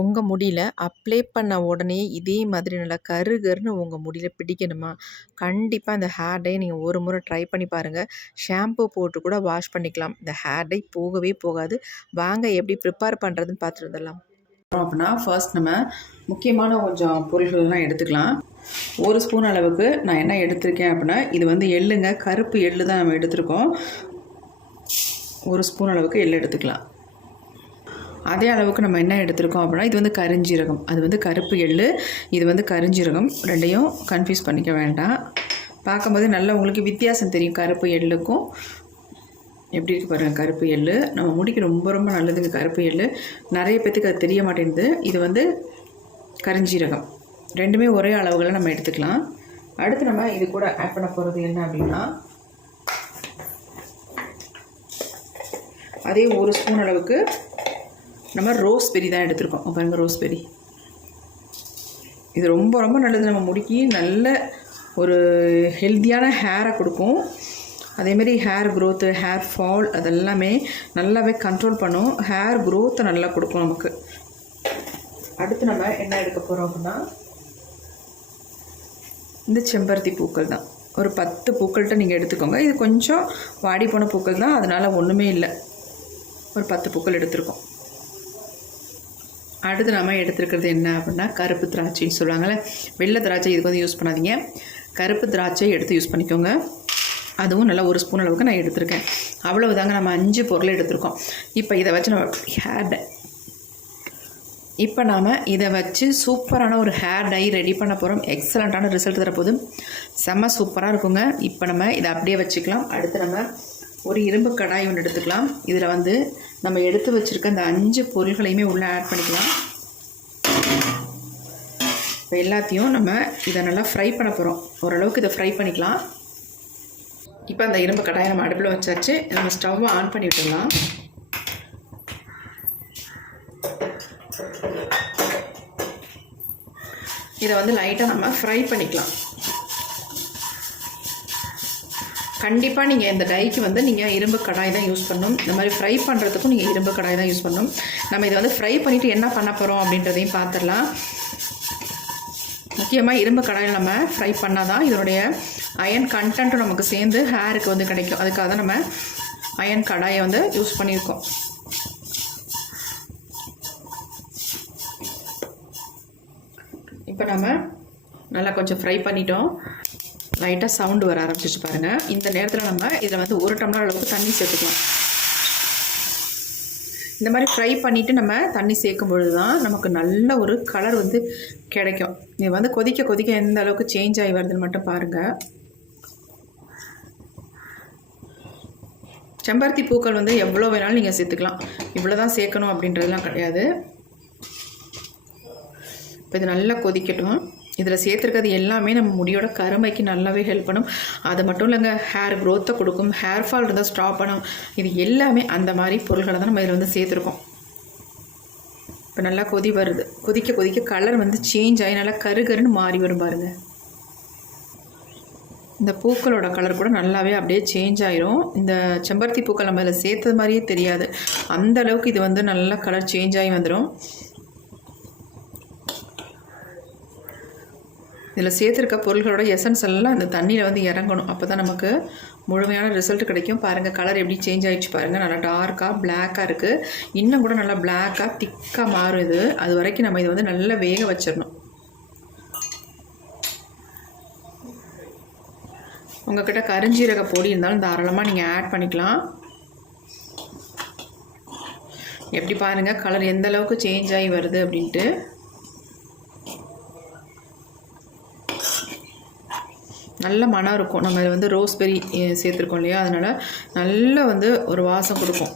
உங்கள் முடியில் அப்ளை பண்ண உடனே இதே மாதிரி நல்லா கருகருன்னு உங்கள் முடியில் பிடிக்கணுமா, கண்டிப்பாக இந்த ஹேர் டை நீங்கள் ஒரு முறை ட்ரை பண்ணி பாருங்கள். ஷாம்பு போட்டு கூட வாஷ் பண்ணிக்கலாம். இந்த ஹேர் டை போகவே போகாது. வாங்க எப்படி ப்ரிப்பேர் பண்ணுறதுன்னு பார்த்துட்டு வந்துடலாம். அப்படின்னா ஃபர்ஸ்ட் நம்ம முக்கியமான கொஞ்சம் பொருள்கள்லாம் எடுத்துக்கலாம். 1 ஸ்பூன் அளவுக்கு நான் என்ன எடுத்திருக்கேன் அப்படின்னா, இது வந்து எள்ளுங்க, கருப்பு எள்ளு தான் நம்ம எடுத்திருக்கோம். 1 ஸ்பூன் அளவுக்கு எள்ளு எடுத்துக்கலாம். அதே அளவுக்கு நம்ம என்ன எடுத்திருக்கோம் அப்படின்னா, இது வந்து கருஞ்சீரகம், அது வந்து கருப்பு எள்ளு, இது வந்து கருஞ்சீரகம். ரெண்டையும் கன்ஃபியூஸ் பண்ணிக்க வேண்டாம். பார்க்கும்போது நல்லா உங்களுக்கு வித்தியாசம் தெரியும். கருப்பு எள்ளுக்கும் எப்படி இருக்குது பாருங்கள். கருப்பு எள்ளு நம்ம முடிக்கு ரொம்ப ரொம்ப நல்லதுங்க. கருப்பு எள்ளு நிறைய பேத்துக்கு அது தெரிய மாட்டேங்குது. இது வந்து கருஞ்சீரகம், ரெண்டுமே ஒரே அளவுகளில் நம்ம எடுத்துக்கலாம். அடுத்து நம்ம இது கூட ஆட் பண்ண போகிறது என்ன அப்படின்னா, அதே 1 ஸ்பூன் அளவுக்கு நம்ம ரோஸ்பெரி தான் எடுத்துருக்கோம். பாருங்கள், ரோஸ்பெரி இது ரொம்ப ரொம்ப நல்லது. நம்ம முடிக்கு நல்ல ஒரு ஹெல்த்தியான ஹேரை கொடுக்கும். அதேமாரி ஹேர் க்ரோத்து, ஹேர் ஃபால் அதெல்லாமே நல்லாவே கண்ட்ரோல் பண்ணும். ஹேர் க்ரோத்தை நல்லா கொடுக்கும் நமக்கு. அடுத்து நம்ம என்ன எடுக்க போகிறோம் அப்படின்னா, இந்த செம்பருத்தி பூக்கள் தான். ஒரு 10 பூக்கள்கிட்ட நீங்கள் எடுத்துக்கோங்க. இது கொஞ்சம் வாடி போன பூக்கள் தான், அதனால் ஒன்றுமே இல்லை. ஒரு 10 பூக்கள் எடுத்துருக்கோம். அடுத்து நம்ம எடுத்துருக்கிறது என்ன அப்படின்னா, கருப்பு திராட்சைன்னு சொல்லுவாங்கள்ல, வெள்ளை திராட்சை இதுக்கு வந்து யூஸ் பண்ணாதீங்க. கருப்பு திராட்சை எடுத்து யூஸ் பண்ணிக்கோங்க. அதுவும் நல்லா 1 ஸ்பூன் அளவுக்கு நான் எடுத்திருக்கேன். அவ்வளவு தாங்க, நம்ம 5 பொருள் எடுத்திருக்கோம். இப்போ இதை வச்சு நம்ம இதை வச்சு சூப்பரான ஒரு ஹேர் டை ரெடி பண்ண போகிறோம். எக்ஸலண்ட்டான ரிசல்ட் தரப்போகுது. செம்ம சூப்பராக இருக்குங்க. இப்போ நம்ம இதை அப்படியே வச்சுக்கலாம். அடுத்து நம்ம ஒரு இரும்பு கடாய் ஒன்று எடுத்துக்கலாம். இதில் வந்து நம்ம எடுத்து வச்சுருக்க இந்த 5 பொருள்களையுமே உள்ளே ஆட் பண்ணிக்கலாம். இப்போ எல்லாத்தையும் நம்ம இதை நல்லா ஃப்ரை பண்ண போகிறோம். ஓரளவுக்கு இதை ஃப்ரை பண்ணிக்கலாம். இப்போ அந்த இரும்பு கடாயை நம்ம அடுப்பில் வச்சாச்சு. நம்ம ஸ்டவ்வை ஆன் பண்ணி விட்டுடலாம். இதை வந்து லைட்டாக நம்ம ஃப்ரை பண்ணிக்கலாம். கண்டிப்பாக நீங்கள் இந்த டைக்கு வந்து நீங்கள் இரும்பு கடாய் தான் யூஸ் பண்ணணும். இந்த மாதிரி ஃப்ரை பண்ணுறதுக்கும் நீங்கள் இரும்பு கடாய் தான் யூஸ் பண்ணணும். நம்ம இதை வந்து ஃப்ரை பண்ணிவிட்டு என்ன பண்ண போகிறோம் அப்படின்றதையும் பார்த்துடலாம். முக்கியமாக இரும்பு கடாயில் நம்ம ஃப்ரை பண்ணால் தான் இதனுடைய அயன் கண்டென்ட்டும் நமக்கு சேர்ந்து ஹேருக்கு வந்து கிடைக்கும். அதுக்காக தான் நம்ம அயன் கடாயை வந்து யூஸ் பண்ணியிருக்கோம். இப்போ நம்ம நல்லா கொஞ்சம் ஃப்ரை பண்ணிட்டோம். லைட்டாக சவுண்டு வர ஆரம்பிச்சிச்சு பாருங்கள். இந்த நேரத்தில் நம்ம இதில் வந்து 1 டம்ளர் அளவுக்கு தண்ணி சேர்த்துக்கலாம். இந்த மாதிரி ஃப்ரை பண்ணிவிட்டு நம்ம தண்ணி சேர்க்கும் பொழுது தான் நமக்கு நல்ல ஒரு கலர் வந்து கிடைக்கும். இது வந்து கொதிக்க கொதிக்க எந்த அளவுக்கு சேஞ்ச் ஆகி வருதுன்னு மட்டும் பாருங்கள். செம்பருத்தி பூக்கள் வந்து எவ்வளோ வேணாலும் நீங்கள் சேர்த்துக்கலாம். இவ்வளோ தான் சேர்க்கணும் அப்படின்றதுலாம் கிடையாது. இப்போ இது நல்லா கொதிக்கட்டும். இதில் சேர்த்துருக்கிறது எல்லாமே நம்ம முடியோட கருமைக்கு நல்லாவே ஹெல்ப் பண்ணும். அது மட்டும் இல்லைங்க, ஹேர் க்ரோத்தை கொடுக்கும், ஹேர் ஃபால் இருந்தால் ஸ்டாப் பண்ணும். இது எல்லாமே அந்த மாதிரி பொருள்களை தான் நம்ம இதில் வந்து சேர்த்துருக்கோம். இப்போ நல்லா கொதி வருது. கொதிக்க கொதிக்க கலர் வந்து சேஞ்ச் ஆகி நல்லா கருகருன்னு மாறி வரும் பாருங்கள். இந்த பூக்களோட கலர் கூட நல்லாவே அப்படியே சேஞ்ச் ஆயிரும். இந்த செம்பருத்தி பூக்கள் நம்ம இதில் சேர்த்தது மாதிரியே தெரியாது. அந்த அளவுக்கு இது வந்து நல்லா கலர் சேஞ்ச் ஆகி வந்துடும். இதில் சேர்த்துருக்க பொருள்களோட எசன்ஸ் எல்லாம் இந்த தண்ணியில் வந்து இறங்கணும். அப்போ தான் நமக்கு முழுமையான ரிசல்ட் கிடைக்கும். பாருங்கள், கலர் எப்படி சேஞ்ச் ஆகிடுச்சு பாருங்கள். நல்லா டார்க்காக பிளாக்காக இருக்குது. இன்னும் கூட நல்லா பிளாக்காக திக்காக மாறும் இது. அது வரைக்கும் நம்ம இதை வந்து நல்லா வேக வச்சிடணும். உங்கள்கிட்ட கருஞ்சீரக பொடி இருந்தாலும் தாராளமாக நீங்கள் ஆட் பண்ணிக்கலாம். எப்படி பாருங்கள் கலர் எந்த அளவுக்கு சேஞ்ச் ஆகி வருது அப்படின்ட்டு. நல்ல மனம் இருக்கும். நம்ம வந்து ரோஸ்பெரி சேர்த்துருக்கோம் இல்லையா, அதனால் நல்ல வந்து ஒரு வாசம் கொடுக்கும்.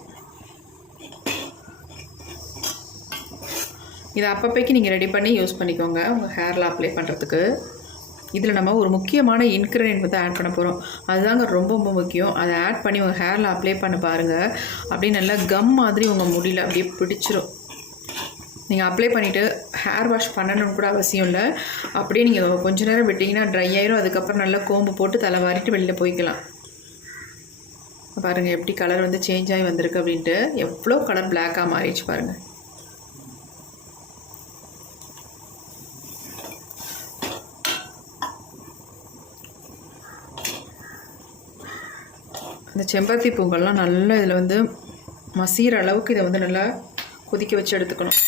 இதை அப்பப்போக்கு நீங்கள் ரெடி பண்ணி யூஸ் பண்ணிக்கோங்க உங்கள் ஹேரில் அப்ளை பண்ணுறதுக்கு. இதில் நம்ம ஒரு முக்கியமான இன்க்ரீடியன்ட் வந்து ஆட் பண்ண போகிறோம். அதுதாங்க ரொம்ப ரொம்ப முக்கியம். அதை ஆட் பண்ணி உங்கள் ஹேரில் அப்ளை பண்ண பாருங்கள். அப்படியே நல்லா கம் மாதிரி உங்கள் முடியல அப்படியே பிடிச்சிரும். நீங்கள் அப்ளை பண்ணிவிட்டு ஹேர் வாஷ் பண்ணணும்னு கூட அவசியம் இல்லை. அப்படியே நீங்கள் கொஞ்சம் நேரம் விட்டிங்கன்னா ட்ரை ஆயிரும். அதுக்கப்புறம் நல்லா கோம்பு போட்டு தலை வாரிட்டு வெளியில் போய்க்கலாம். பாருங்கள் எப்படி கலர் வந்து சேஞ்ச் ஆகி வந்திருக்கு அப்படின்ட்டு. எவ்வளோ கலர் பிளாக்காக மாறிடுச்சு பாருங்கள். இந்த செம்பருத்தி பூக்கள்லாம் நல்லா இதில் வந்து மசிகிற அளவுக்கு இதை வந்து நல்லா கொதிக்க வச்சு எடுத்துக்கணும்.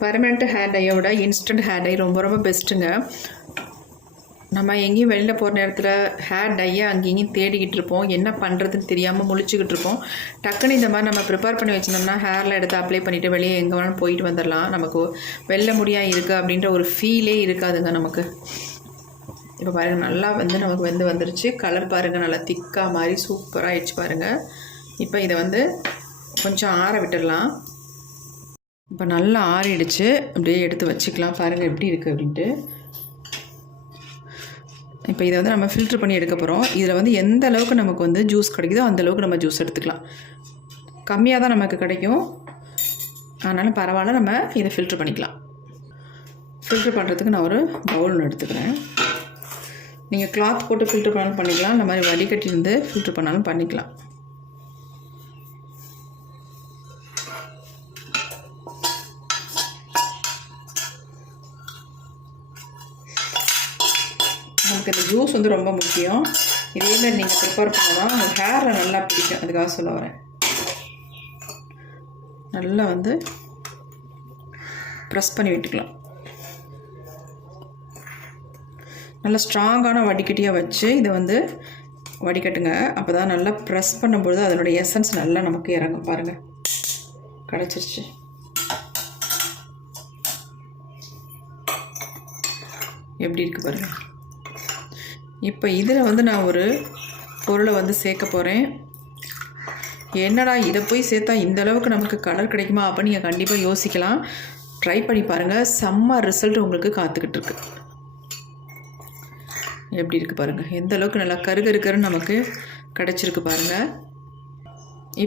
பர்மனெண்ட் ஹேர் டையை விட இன்ஸ்டன்ட் ஹேர் டை ரொம்ப ரொம்ப பெஸ்ட்டுங்க. நம்ம எங்கேயும் வெளியில் போகிற நேரத்தில் ஹேர் டையை அங்கேயும் தேடிக்கிட்டு இருப்போம், என்ன பண்ணுறதுன்னு தெரியாமல் முழிச்சுக்கிட்டு இருப்போம். டக்குன்னு இந்த மாதிரி நம்ம ப்ரிப்பேர் பண்ணி வச்சிருந்தோம்னா ஹேரில் எடுத்து அப்ளை பண்ணிவிட்டு வெளியே எங்கே வேணாலும் போயிட்டு வந்துடலாம். நமக்கு வெள்ளை முடியாக இருக்குது அப்படின்ற ஒரு ஃபீலே இருக்காதுங்க நமக்கு. இப்போ பாருங்கள் நல்லா வந்து நமக்கு வந்துருச்சு. கலர் பாருங்கள் நல்லா திக்காக மாதிரி சூப்பராக ஆயிடுச்சு பாருங்கள். இப்போ இதை வந்து கொஞ்சம் ஆற விட்டுடலாம். இப்போ நல்லா ஆறிடுச்சு. அப்படியே எடுத்து வச்சுக்கலாம். பாருங்கள் எப்படி இருக்குது அப்படின்ட்டு. இப்போ இதை வந்து நம்ம ஃபில்ட்ரு பண்ணி எடுக்க போகிறோம். இதில் வந்து எந்த அளவுக்கு நமக்கு வந்து ஜூஸ் கிடைக்குதோ அந்தளவுக்கு நம்ம ஜூஸ் எடுத்துக்கலாம். கம்மியாக தான் நமக்கு கிடைக்கும், அதனால் பரவாயில்ல, நம்ம இதை ஃபில்ட்ரு பண்ணிக்கலாம். ஃபில்ட்ரு பண்ணுறதுக்கு நான் ஒரு பவுல் ஒன்று எடுத்துக்கிறேன். நீங்கள் கிளாத் போட்டு ஃபில்ட்ரு பண்ணாலும் பண்ணிக்கலாம், இந்த மாதிரி வடிகட்டி இருந்து ஃபில்ட்ரு பண்ணாலும் பண்ணிக்கலாம். நமக்கு இந்த ஜூஸ் வந்து ரொம்ப முக்கியம். இதேமாதிரி நீங்கள் ப்ரிப்பேர் பண்ணால் உங்கள் ஹேரில் நல்லா பிடிக்கும், அதுக்காக சொல்ல வரேன். நல்லா வந்து ப்ரெஸ் பண்ணி விட்டுக்கலாம். நல்லா ஸ்ட்ராங்கான வடிகட்டியாக வச்சு இதை வந்து வடிகட்டுங்க. அப்போ தான் நல்லா ப்ரெஸ் பண்ணும்பொழுது அதனுடைய எசன்ஸ் நல்லா நமக்கு இறங்கும். பாருங்கள், கிடச்சிருச்சு. எப்படி இருக்குது பாருங்கள். இப்போ இதில் வந்து நான் ஒரு பொருளை வந்து சேர்க்க போகிறேன். என்னடா இதை போய் சேர்த்தா இந்த அளவுக்கு நமக்கு கலர் கிடைக்குமா அப்படின்னு நீங்கள் கண்டிப்பாக யோசிக்கலாம். ட்ரை பண்ணி பாருங்கள், செம்ம ரிசல்ட் உங்களுக்கு காத்துக்கிட்டு இருக்கு. எப்படி இருக்குது பாருங்கள், எந்த அளவுக்கு நல்லா கருகருன்னு நமக்கு கிடச்சிருக்கு பாருங்கள்.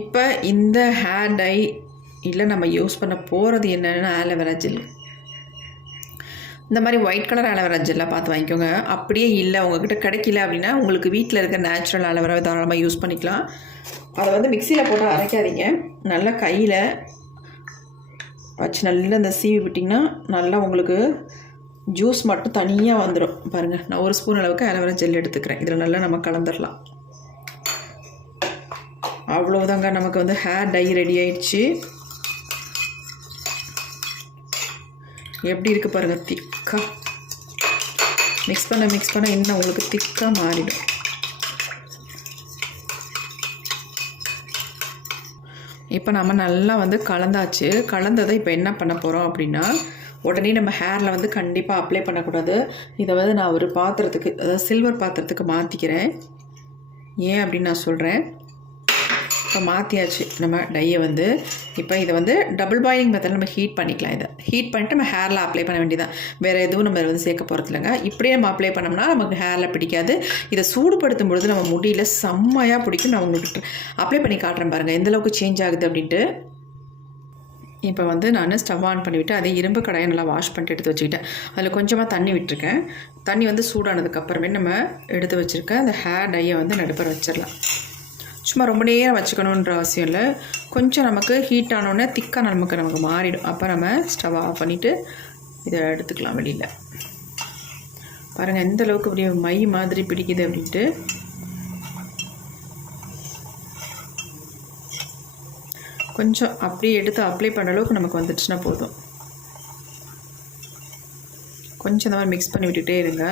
இப்போ இந்த ஹேர் டை இல்லை நம்ம யூஸ் பண்ண போகிறது என்னென்னா ஆலோவேரா ஜெல். இந்த மாதிரி ஒயிட் கலர் ஆலோவேரா ஜெல்லாம் பார்த்து வாங்கிக்கோங்க. அப்படியே இல்லை உங்கள்கிட்ட கிடைக்கல அப்படின்னா உங்களுக்கு வீட்டில் இருக்க நேச்சுரல் ஆலோவேராவை தாராளமாக யூஸ் பண்ணிக்கலாம். அதை வந்து மிக்சியில் போட்டு அரைக்காதீங்க, நல்லா கையில் வச்சு நல்லா இந்த சீவி விட்டிங்கன்னா நல்லா உங்களுக்கு ஜூஸ் மட்டும் தனியாக வந்துடும். பாருங்கள், நான் ஒரு ஸ்பூன் அளவுக்கு ஆலோவேரா ஜெல் எடுத்துக்கிறேன். இதில் நல்லா நம்ம கலந்துடலாம். அவ்வளோதாங்க, நமக்கு வந்து ஹேர் டை ரெடி ஆயிடுச்சு. எப்படி இருக்குது பாருங்கள், திக்காக மிக்ஸ் பண்ண இன்னும் உங்களுக்கு திக்காக மாறிடும். இப்போ நம்ம நல்லா வந்து கலந்தாச்சு. கலந்ததை இப்போ என்ன பண்ண போகிறோம் அப்படின்னா, உடனே நம்ம ஹேரில் வந்து கண்டிப்பாக அப்ளை பண்ணக்கூடாது. இதை வந்து நான் ஒரு பாத்திரத்துக்கு, அதாவது சில்வர் பாத்திரத்துக்கு மாற்றிக்கிறேன். ஏன் அப்படின்னு நான் சொல்கிறேன். இப்போ மாற்றியாச்சு நம்ம டையை வந்து. இப்போ இதை வந்து டபுள் பாயிலிங் மெத்தடில் நம்ம ஹீட் பண்ணிக்கலாம். இதை ஹீட் பண்ணிட்டு நம்ம ஹேரில் அப்ளை பண்ண வேண்டியதான், வேறு எதுவும் நம்ம வந்து சேர்க்க போகிறது இல்லைங்க. இப்படியே நம்ம அப்ளை பண்ணோம்னா நமக்கு ஹேரில் பிடிக்காது. இதை சூடுபடுத்தும் பொழுது நம்ம முடியல செம்மையாக பிடிக்கும். நான் உங்களுக்கு அப்ளை பண்ணி காட்டுறேன் பாருங்கள் எந்தளவுக்கு சேஞ்ச் ஆகுது அப்படின்ட்டு. இப்போ வந்து நான் ஸ்டவ் ஆன் பண்ணிவிட்டு அதே இரும்பு கடாயை நல்லா வாஷ் பண்ணிட்டு எடுத்து வச்சுக்கிட்டேன். அதில் கொஞ்சமாக தண்ணி விட்டுருக்கேன். தண்ணி வந்து சூடானதுக்கப்புறமே நம்ம எடுத்து வச்சுருக்கேன் அந்த ஹேர் டையை வந்து நடுப்புற வச்சிடலாம். சும்மா ரொம்ப நேரம் வச்சுக்கணுன்ற அவசியம் இல்லை. கொஞ்சம் நமக்கு ஹீட் ஆனோடனே திக்காக நமக்கு மாறிடும். அப்போ நம்ம ஸ்டவ் ஆஃப் பண்ணிவிட்டு இதை எடுத்துக்கலாம் வெளியில். பாருங்கள் எந்த அளவுக்கு அப்படியே மை மாதிரி பிடிக்குது அப்படின்ட்டு. கொஞ்சம் அப்படியே எடுத்து அப்ளை பண்ணுற அளவுக்கு நமக்கு வந்துடுச்சுன்னா போதும். கொஞ்சம் இந்த மாதிரி மிக்ஸ் பண்ணி விட்டுகிட்டே இருங்க.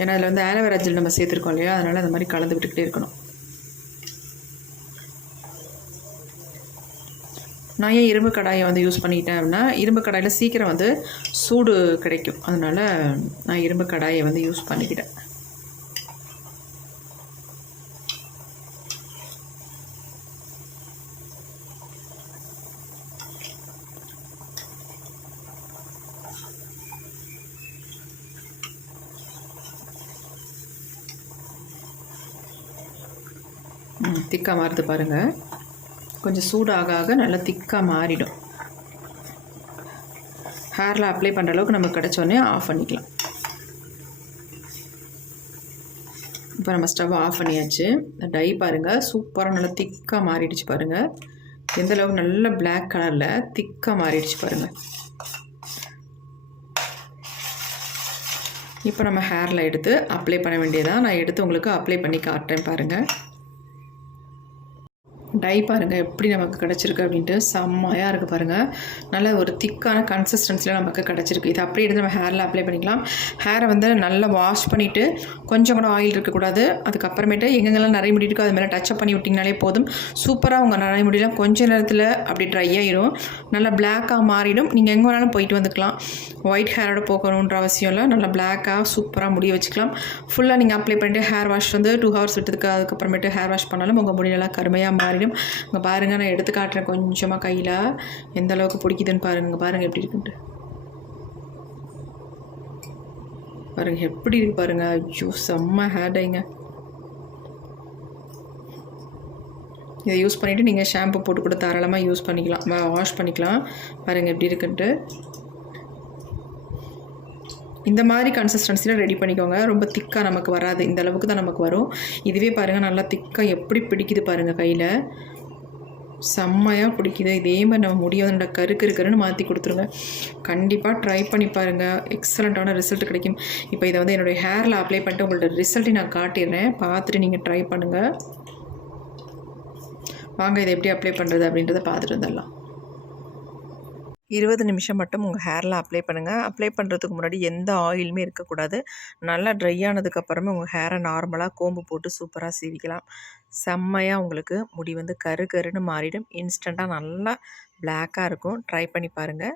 ஏன்னா அதில் வந்து ஆலோவேரா ஜெல் நம்ம சேர்த்துருக்கோம் இல்லையா, அதனால் அந்த மாதிரி கலந்து விட்டுக்கிட்டே இருக்கணும். நான் ஏன் இரும்பு கடாயை வந்து யூஸ் பண்ணிக்கிட்டேன் அப்படின்னா, இரும்பு கடாயில் சீக்கிரம் வந்து சூடு கிடைக்கும், அதனால் நான் இரும்பு கடாயை வந்து யூஸ் பண்ணிக்கிட்டேன். திக்காக மாறுது பாருங்கள். கொஞ்சம் சூடாக ஆக நல்லா திக்காக மாறிடும். ஹேரில் அப்ளை பண்ணுற அளவுக்கு நமக்கு கிடச்சோடனே ஆஃப் பண்ணிக்கலாம். இப்போ நம்ம ஸ்டவ் ஆஃப் பண்ணியாச்சு. டை பாருங்கள் சூப்பராக நல்லா திக்காக மாறிடுச்சு பாருங்கள். எந்தளவுக்கு நல்ல பிளாக் கலரில் திக்காக மாறிடுச்சு பாருங்கள். இப்போ நம்ம ஹேரில் எடுத்து அப்ளை பண்ண வேண்டியதான். நான் எடுத்து உங்களுக்கு அப்ளை பண்ணி காட்டுறேன் பாருங்கள். டை பாருங்கள் எப்படி நமக்கு கிடச்சிருக்கு அப்படின்ட்டு செம்மையாக இருக்குது பாருங்கள். நல்ல ஒரு திக்கான கன்சிஸ்டன்சியில் நமக்கு கிடச்சிருக்கு. இது அப்படியே எடுத்து நம்ம ஹேரில் அப்ளை பண்ணிக்கலாம். ஹேரை வந்து நல்லா வாஷ் பண்ணிவிட்டு கொஞ்சம் கூட ஆயில் இருக்கக்கூடாது. அதுக்கப்புறமேட்டு எங்கெங்கெல்லாம் நிறைய முடி இருக்கோ அது மேலே டச்சப் பண்ணி விட்டிங்கனாலே போதும். சூப்பராக உங்கள் நிறைய முடியலாம் கொஞ்ச நேரத்தில் அப்படி ட்ரை ஆகிடும், நல்லா பிளாக்காக மாறிடும். நீங்கள் எங்கே வேணாலும் போயிட்டு வந்துக்கலாம். ஒயிட் ஹேரோட போகணுன்ற அவசியம் இல்லை. நல்லா பிளாக்காக சூப்பராக முடிய வச்சுக்கலாம். ஃபுல்லாக நீங்கள் அப்ளை பண்ணிட்டு ஹேர் வாஷ் வந்து 2 ஹவர்ஸ் விட்டதுக்கு அதுக்கப்புறமேட்டு ஹேர் வாஷ் பண்ணாலும் உங்கள் முடியெல்லாம் கருமையாக மாறிடும். இங்கே பாருங்கள், நான் எடுத்து காட்டுறேன் கொஞ்சமாக கையில் எந்த அளவுக்கு பிடிக்குதுன்னு பாருங்கள். பாருங்கள் எப்படி இருக்குன்ட்டு பாருங்கள், எப்படி இருக்கு பாருங்கள். ஐயோ செம்ம ஹேர் டைங்க. இதை யூஸ் பண்ணிவிட்டு நீங்கள் ஷாம்பு போட்டு கூட தாராளமாக யூஸ் பண்ணிக்கலாம், வாஷ் பண்ணிக்கலாம். பாருங்கள் எப்படி இருக்குன்ட்டு. இந்த மாதிரி கன்சிஸ்டன்சியில் ரெடி பண்ணிக்கோங்க. ரொம்ப திக்காக நமக்கு வராது, இந்த அளவுக்கு தான் நமக்கு வரும். இதுவே பாருங்கள் நல்லா திக்காக எப்படி பிடிக்குது பாருங்கள், கையில் செம்மையாக பிடிக்குது. இதே மாதிரி நம்ம முடியாத கருன்னு மாற்றி கொடுத்துருங்க. கண்டிப்பாக ட்ரை பண்ணி பாருங்கள், எக்ஸலண்ட்டான ரிசல்ட் கிடைக்கும். இப்போ இதை வந்து என்னுடைய ஹேரில் அப்ளை பண்ணிட்டு உங்களோட ரிசல்ட்டை நான் காட்டிடுறேன், பார்த்துட்டு நீங்கள் ட்ரை பண்ணுங்கள். வாங்க இதை எப்படி அப்ளை பண்ணுறது அப்படின்றத பார்த்துட்டு வந்துடலாம். 20 நிமிஷம் மட்டும் உங்கள் ஹேரில் அப்ளை பண்ணுங்கள். அப்ளை பண்ணுறதுக்கு முன்னாடி எந்த ஆயிலுமே இருக்கக்கூடாது. நல்லா ட்ரை ஆனதுக்கப்புறமே உங்கள் ஹேரை நார்மலாக கோம்பு போட்டு சூப்பராக சீவிக்கலாம். செம்மையாக உங்களுக்கு முடி வந்து கருன்னு மாறிடும். இன்ஸ்டண்ட்டாக நல்லா பிளாக்காக இருக்கும். ட்ரை பண்ணி பாருங்கள்.